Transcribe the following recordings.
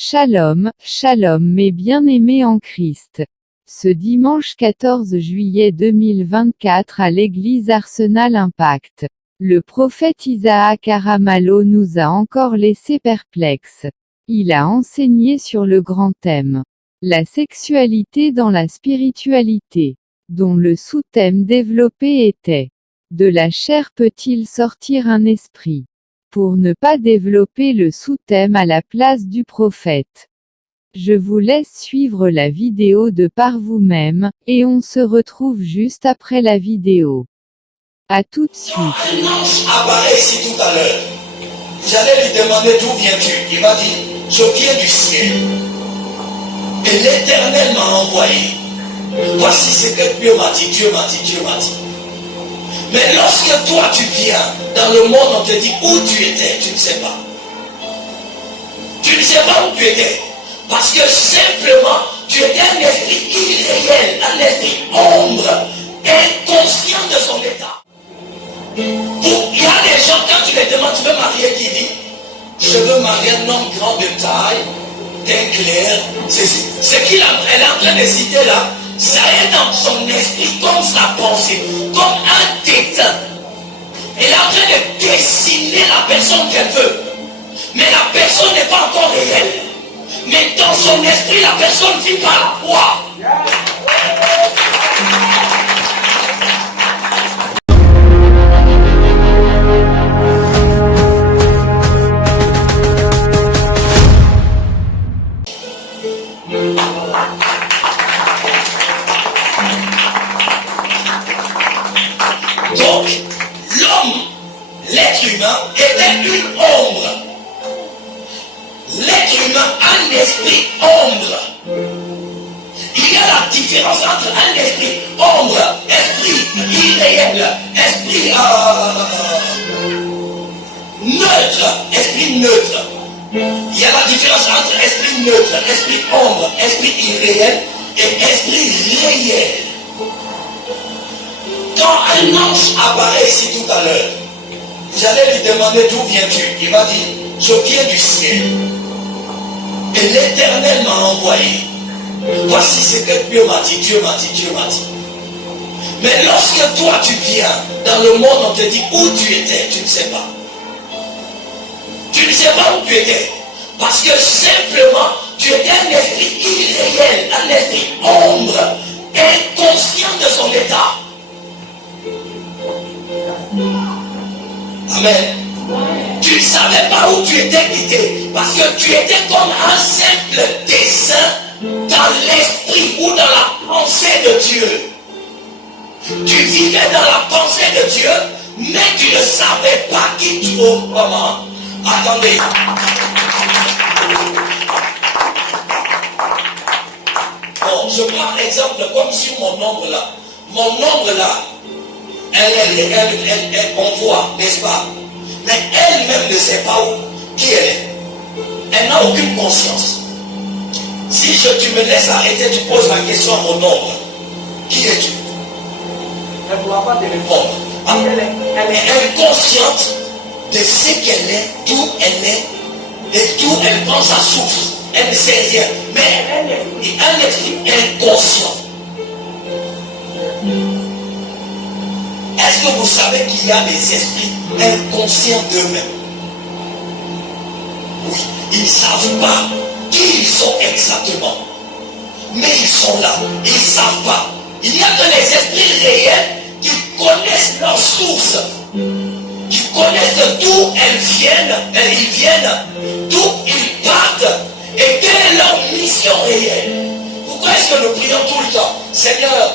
Shalom, shalom mes bien-aimés en Christ. Ce dimanche 14 juillet 2024 à l'église Arsenal Impact, le prophète Isaac Aramalo nous a encore laissés perplexes. Il a enseigné sur le grand thème, la sexualité dans la spiritualité, dont le sous-thème développé était, de la chair peut-il sortir un esprit? Pour ne pas développer le sous-thème à la place du prophète. Je vous laisse suivre la vidéo de par vous-même, et on se retrouve juste après la vidéo. À tout de suite. Un ange apparaît ici tout à l'heure. J'allais lui demander d'où viens-tu. Il m'a dit, je viens du ciel. Et l'Éternel m'a envoyé. Voici ce que Dieu m'a dit, Dieu m'a dit, Dieu m'a dit. Mais lorsque toi tu viens dans le monde, on te dit où tu étais, tu ne sais pas. Tu ne sais pas où tu étais. Parce que simplement, tu étais un esprit irréel, un esprit ombre, inconscient de son état. Il y a des gens, quand tu les demandes, tu veux marier qui dit, je veux marier un homme grand de taille, teint clair. Ce qu'elle est en train de citer là, ça est dans son esprit, comme sa pensée, comme un tétin. Elle est en train de dessiner la personne qu'elle veut. Mais la personne n'est pas encore réelle. Mais dans son esprit, la personne vit par la foi. Donc, l'homme, l'être humain, était une ombre. L'être humain a un esprit ombre. Il y a la différence entre un esprit ombre, esprit irréel, esprit neutre, esprit neutre. Il y a la différence entre esprit neutre, esprit ombre, esprit irréel et esprit réel. Quand un ange apparaît ici tout à l'heure, j'allais lui demander d'où viens-tu. Il m'a dit, je viens du ciel. Et l'Éternel m'a envoyé. Voici ce que Dieu m'a dit, Dieu m'a dit, Dieu m'a dit. Mais lorsque toi tu viens dans le monde, on te dit où tu étais, tu ne sais pas. Tu ne sais pas où tu étais. Parce que simplement, tu étais un esprit irréel, un esprit ombre, inconscient de son état. Amen. Tu ne savais pas où tu étais quitté. Parce que tu étais comme un simple dessin dans l'esprit ou dans la pensée de Dieu. Tu vivais dans la pensée de Dieu, mais tu ne savais pas qui tu es. Comment? Attendez. Bon, je prends l'exemple comme sur mon ombre là. Mon ombre là, on voit, n'est-ce pas? Mais elle-même ne sait pas qui elle est. Elle n'a aucune conscience. Si tu me laisses arrêter, tu poses la question à mon ombre. Qui es-tu? Elle ne pourra pas te répondre. Elle est inconsciente de ce qu'elle est, d'où elle est, et d'où elle prend sa source. Elle ne sait rien. Mais elle est un esprit inconscient. Est-ce que vous savez qu'il y a des esprits inconscients d'eux-mêmes? Oui, ils ne savent pas qui ils sont exactement. Mais ils sont là, ils ne savent pas. Il n'y a que les esprits réels qui connaissent leur source, qui connaissent d'où ils viennent, d'où ils partent, et quelle est leur mission réelle. Pourquoi est-ce que nous prions tout le temps? Seigneur,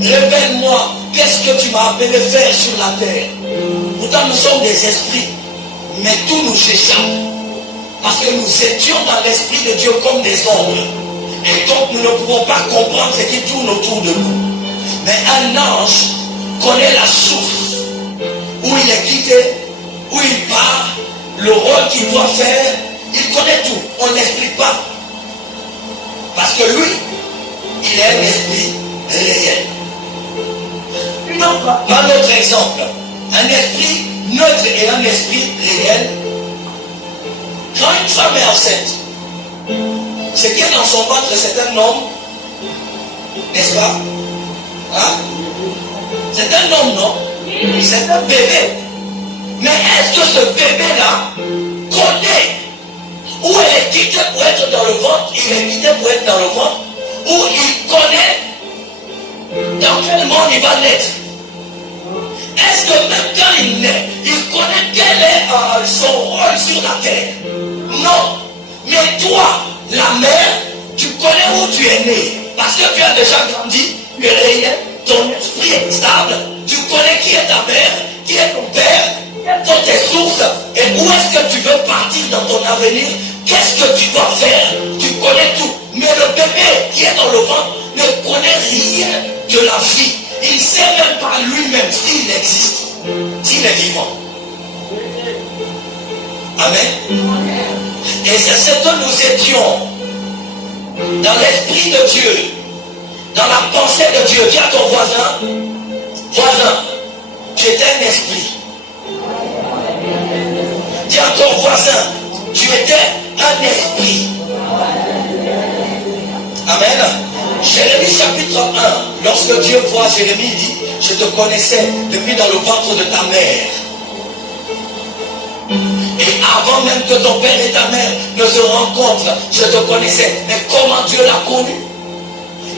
révèle-moi, qu'est-ce que tu m'as appelé faire sur la terre? Pourtant nous sommes des esprits, mais tout nous échappe. Parce que nous étions dans l'esprit de Dieu comme des ombres. Et donc nous ne pouvons pas comprendre ce qui tourne autour de nous. Mais un ange connaît la source, où il est quitté, où il part, le rôle qu'il doit faire. Il connaît tout, on n'explique pas. Parce que lui, il est un esprit réel. Un autre exemple, un esprit neutre et un esprit réel. Quand une femme est enceinte, Ce qui est dans son ventre, c'est un homme, n'est-ce pas? Hein? C'est un homme, non? C'est un bébé. Mais est-ce que ce bébé-là connaît où elle est quittée pour être dans le ventre, il est quitté pour être dans le ventre, ou il connaît dans quel monde il va naître? Est-ce que même quand il naît, il connaît quel est son rôle sur la terre? Non. Mais toi, la mère, tu connais où tu es né. Parce que tu as déjà grandi, tu es réel, ton esprit est stable, tu connais qui est ta mère, qui est ton père, quelles sont tes sources, et où est-ce que tu veux partir dans ton avenir, qu'est-ce que tu dois faire, tu connais tout. Mais le bébé qui est dans le ventre ne connaît rien de la vie. Il ne sait même pas lui-même s'il existe, s'il est vivant. Amen. Et c'est ce que nous étions dans l'esprit de Dieu, dans la pensée de Dieu. Dis à ton voisin, tu étais un esprit. Dis à ton voisin, tu étais un esprit. Amen. Jérémie chapitre 1, lorsque Dieu voit Jérémie, il dit, je te connaissais depuis dans le ventre de ta mère. Et avant même que ton père et ta mère ne se rencontrent, je te connaissais. Mais comment Dieu l'a connu?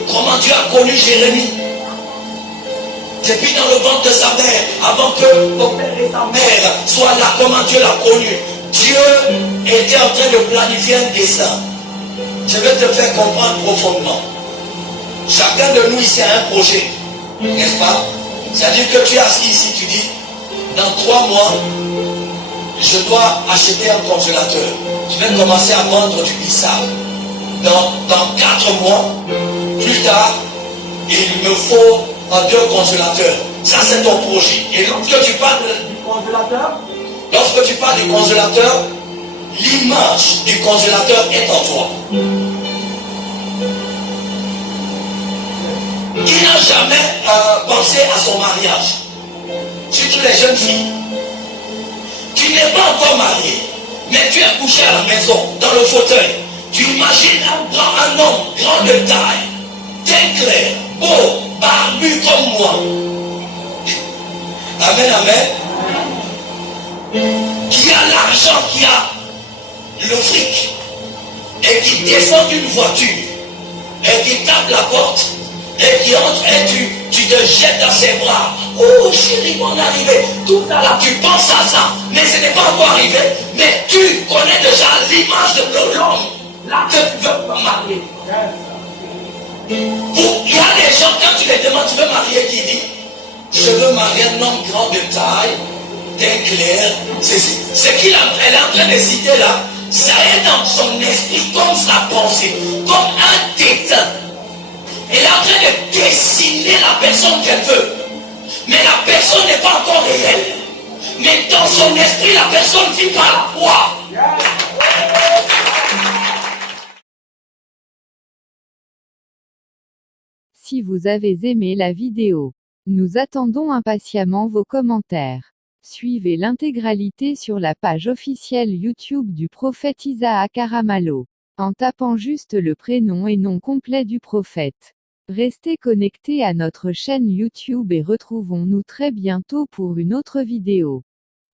Comment Dieu a connu Jérémie? Depuis dans le ventre de sa mère, avant que ton père et ta mère soient là, comment Dieu l'a connu? Dieu était en train de planifier un dessein. Je vais te faire comprendre profondément. Chacun de nous ici a un projet, n'est-ce pas? C'est-à-dire que tu es assis ici, tu dis, dans 3 mois, je dois acheter un congélateur. Je vais commencer à vendre du bissap. Dans 4 mois, plus tard, il me faut 2 congélateurs. Ça, c'est ton projet. Et lorsque tu parles du congélateur, l'image du congélateur est en toi. Qui n'a jamais pensé à son mariage? Surtout les jeunes filles. Tu n'es pas encore marié, mais tu es couché à la maison, dans le fauteuil. Tu imagines un homme grand de taille, teint clair, beau, barbu comme moi. Amen, amen. Qui a l'argent, qui a le fric, et qui descend d'une voiture, et qui tape la porte, et qui entre, et tu te jettes dans ses bras. Oh chérie, on est arrivé. Tout ça là, tu penses à ça, mais ce n'est pas encore arrivé. Mais tu connais déjà l'image de l'homme là que tu veux marier. Il y a des gens, quand tu les demandes, tu veux marier qui dit, je veux marier un homme grand de taille, teint clair. C'est ce qu'elle est en train de citer là. Ça est dans son esprit comme sa pensée, comme un dessin. Elle est en train de dessiner la personne qu'elle veut. Mais la personne n'est pas encore réelle. Mais dans son esprit, la personne vit par la foi. Si vous avez aimé la vidéo, nous attendons impatiemment vos commentaires. Suivez l'intégralité sur la page officielle YouTube du prophète Isaac Aramalo, en tapant juste le prénom et nom complet du prophète. Restez connectés à notre chaîne YouTube et retrouvons-nous très bientôt pour une autre vidéo.